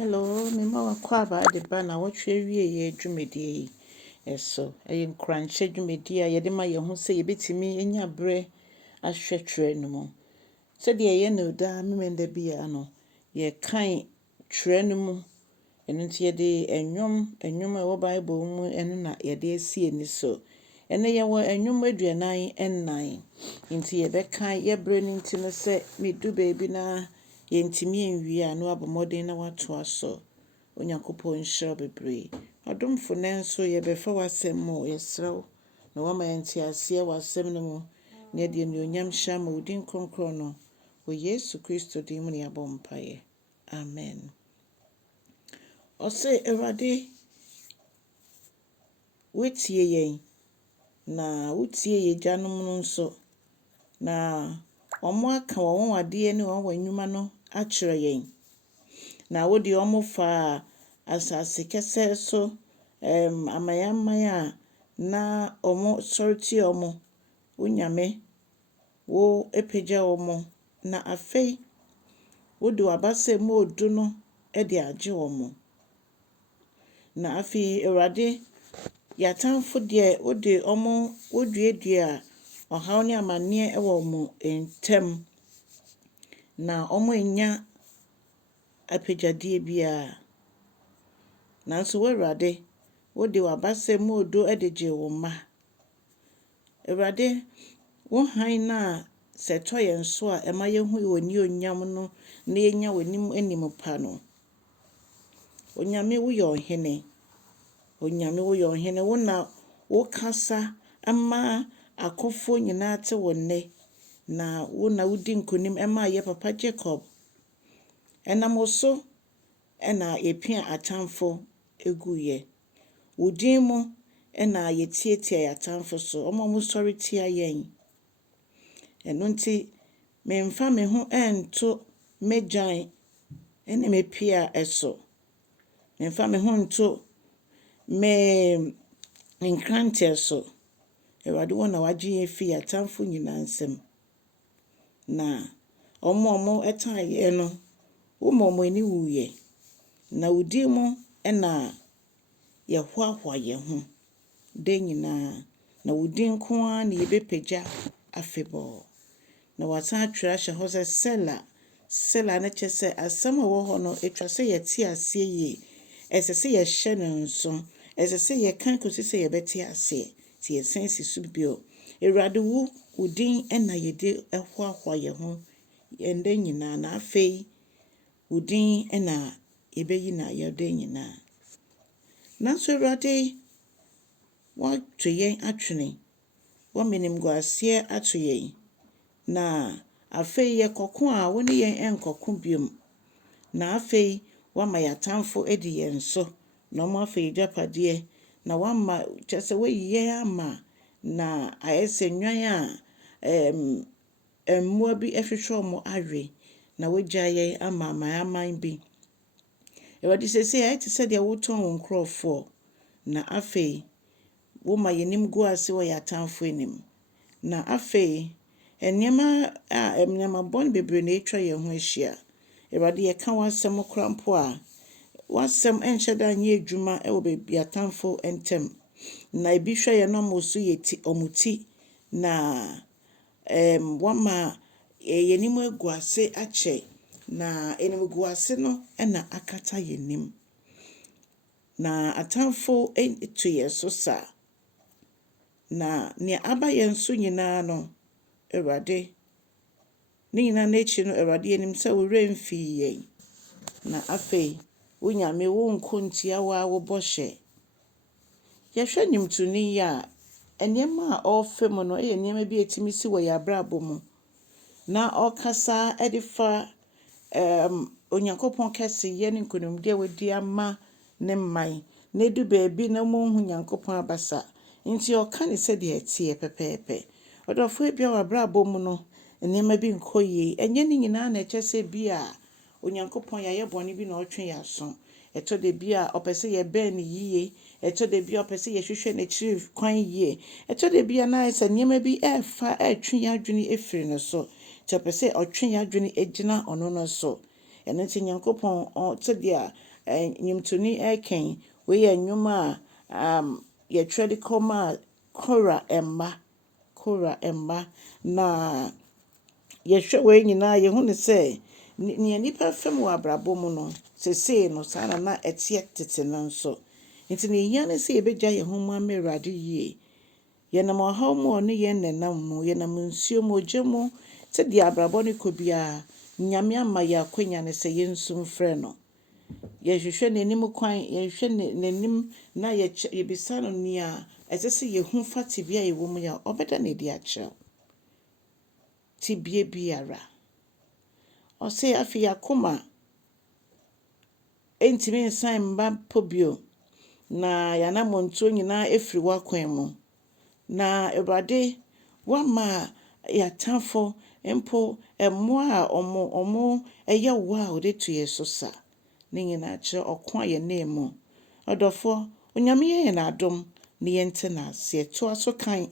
Hello, mema wakɔ aba de ba na wɔtwe wie yɛ dwumadie yi. Ɛso, ɛyɛ nkranhyɛ dwumadie a yɛde ma yɛn ho sɛ yɛbɛtumi anya berɛ ahwɛ twerɛ no mu. Sɛdeɛ yɛyɛ no daa memenda biara no, yɛkan twerɛ no mu. Ɛno nti yɛde nnwom a ɛwɔ Bible mu ɛno na yɛde asi ani so. Ɛnɛ yɛwɔ nnwom 44 nti yɛbɛka yɛbrɛ no nti no sɛ medu baabi na yɛntumi nwie a na wabɔ mmɔden na watoa so. Onyankopɔn nhyira wo bebree. Adomfo no nso yɛbɛfa w'asɛm mu yɛsrɛ wo na wama yɛnte aseɛ w'asɛm no mu na yɛde anuonyam hyɛ ama wo din kronkron no wɔ Yesu Kristo din mu na yɛabɔ mpaeɛ. Amen. Ɔsɛ Awurade wotie yɛn na wotie yɛn agyanom no nso na ɔmo aka wɔn adeɛ ne wɔn nnwuma no akyerɛ yɛn. Na wode ɔmo faa asase kɛsɛ so aman a na ɔmo sɔre tie ɔmo. Wonyame wo epagya ɔmo na afei wode w'abasɛm mu odu no de agye ɔmo. Na afei Awurade yɛatamfo deɛ wode ɔmo woduadua ɔhaw ne amanneɛ wɔ ɔmo ntam na ɔmo nnya apagyadeɛ biara. Nanso wo Awurade wode w'abasɛm mu odu de gye wo mma. Awurade wo hann no a sɛ ɛtɔ yɛn so a ɛma yɛhu w'ani onyam no na yɛnya w'anim anim pa no. Onyame woyɛ ɔhene. Onyame woyɛ ɔhene. Wo na wokasa ama akɔfoɔ nyinaa te wo nne. Na wo na wodi nkonim ɛmaa yɛ papa Jacob. Ɛnam wo so ɛna yɛpia atamfo eguiɛ. Wo din mu ɛna yɛtiatia yɛn atamfo so. Ɔmo a sɔre tia yɛn. Ɛno nti memfa me ho ɛnto m'agyan ɛne me pia ɛso. Memfa me ho nto me nkranteɛ so. Awurade wo na wagye yɛn fi atamfo nyinaa nsam. Na ɔmo ɛtaa yɛn no woma ɔmo ani wuiɛ. Na wo din mu ɛna yɛhoahoa yɛn ho da nyinaa. Na wo din nko ara na yɛbɛpagya afebɔɔ. Na wasan atwerɛ ahyɛ hɔ sɛ Sela. Sela no kyerɛ sɛ asɛm a ɛwɔ hɔ no ɛtwa sɛ yɛte aseɛ yie. Ɛsɛ sɛ yɛhyɛ no nso. Ɛsɛ sɛ yɛka kɔsi sɛ yɛbɛte aseɛ. Nti yɛsan si so bio. Awurade wo din ɛna yɛde ɛhoahoa yɛn ho nda nyinaa. Na afei wo din ɛna yɛbɛyi na yɛda nyinaa. Nanso Awurade woato yɛn atwene. Woama animguaseɛ ato yɛn. Na afei yɛkɔko a wo ne yɛn ɛnkɔko biom. Na afei woama yɛatamfo adi yɛn so. Na ɔmo afa yɛn agyapadeɛ. Na woama kyerɛ sɛ woayi yɛn ama na ayɛ sɛ nnwan a mmoa bi ɛhwehwɛ ɔmo awe. Na wogya yɛn ama aman bi. Awurade seesei ayɛ te sɛ deɛ wotɔn wo nkurɔfoɔ. Na afei woma yɛnim gu ase wɔ yɛatamfo anim. Na afei nneɛma bɔne bebree na ɛtwa yɛn ho ahyia. Awurade yɛka w'asɛm kora mpo a w'asɛm ɛnhyɛ da nyɛ adwuma ɛwɔ baabi atamfo ntam. Na ebi hwɛ yɛn na ɔmo so ɔmo ti. Na wama yɛnim agu ase akyɛ. Na animguase no ɛna akata yɛnim. Na atamfo ɛto yɛn so sa. Na nea aba yɛn so nyinaa no Awurade ne nyinaa n'akyi no Awurade yɛnim sɛ wo werɛ mfii yɛn. Na afei wonyame wo nko ntia wo bɔhyɛ. Yɛhwɛ nnwomtoni yi a nneɛma a ɔrefa mu no ɛyɛ nneɛma bi a ɛtumi si wɔ yɛn abrabɔ mu. Na ɔkasa ɛde fa Onyankopɔn kɛseyɛ ne nkonimdie a wadi ama ne man. Na edu baabi na ɔmo hu Nyankopɔn abasa. Nti ɔka ne sɛdeɛ ɛteɛ pɛpɛɛpɛ. Ɔdɔfo bi a wɔ abrabɔ mu no nneɛma bi nkɔ yie. Ɛnyɛ ne nyinaa na ɛkyɛ sɛ bi a Onyankopɔn yɛayɛ bɔne bi na ɔtwe yɛn aso. Ɛtɔ da bi a ɔpɛ sɛ yɛbɛn ne yie. Ɛtɔ da bi a ɔpɛ sɛ yɛhwehwɛ n'akyiri kwan yie. Ɛtɔ da bi a na ayɛ sɛ nneɛma bi ɛtwe yɛn adwene ɛfiri ne so. Nti ɔpɛ sɛ ɔtwe yɛn adwene gyina ɔno no so. ɛno nti Nyankopɔn sɛdeɛ nnwomtoni ɛken wei yɛ nnwom a yɛtwerɛ de kɔma Kora mma na yɛhwɛ wei nyinaa yɛhu ne sɛ nea nipa fam wɔ abrabɔ mu no sesei no saa na ɛteɛ tete no nso nti ne yɛn ne sɛ yɛbɛgya yɛn ho mu ama Awurade yie yɛnam ɔhaw mu ɔne yɛn nenam mu yɛnam nsuo mu ogya mu sɛdeɛ abrabɔ no kɔ biara Nyame ama yɛ akwanya ne sɛ yɛnsu mfrɛ no yɛhwehwɛ n'anim kwan yɛhwehwɛ n'anim na yɛbisa no nea ɛsɛ sɛ yɛhu fa tebea yɛwɔ mu yɛ ɔbɛda ne di akyerɛw tibie biara ɔsɛ afei akoma ɛntimi nsan mba mpo bio na yɛanammɔntuo nyinaa ɛfiri w'akwan mu na Awurade wama yɛatamfo mpo mmoa a ɔmo ɛyɛ wo a wɔde to yɛ so sa ne nyinaa kyerɛ ɔko a yɛnam mu ɔdɔfoɔ Onyame yɛ n'adom ne yɛnte n'ase toa so kan